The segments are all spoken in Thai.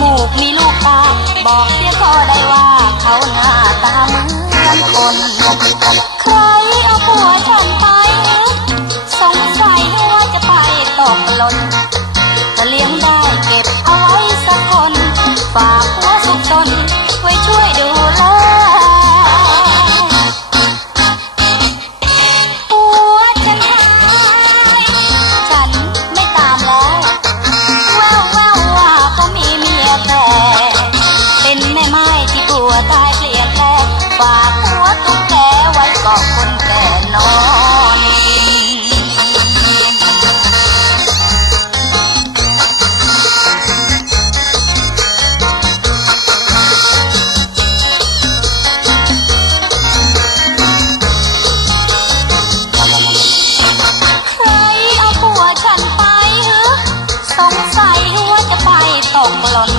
มูกมีลูกตา บอกเสียพอได้ว่าเขาหน้าตาเหมือนคน นอนกิน ใครเอาผัวฉันไปหรือสงสัยว่าจะไปตกหล่น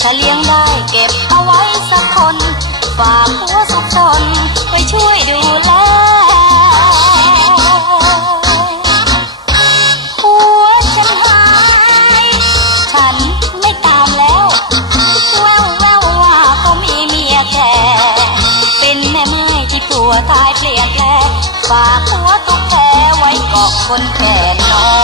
ถ้าเลี้ยงได้เก็บเอาไว้สักคน ฝากผัว เป็นแม่ที่ผัวตายเปลี่ยนแปลงฝากหัวตุ๊กแกไว้เกาะคนแก่นอน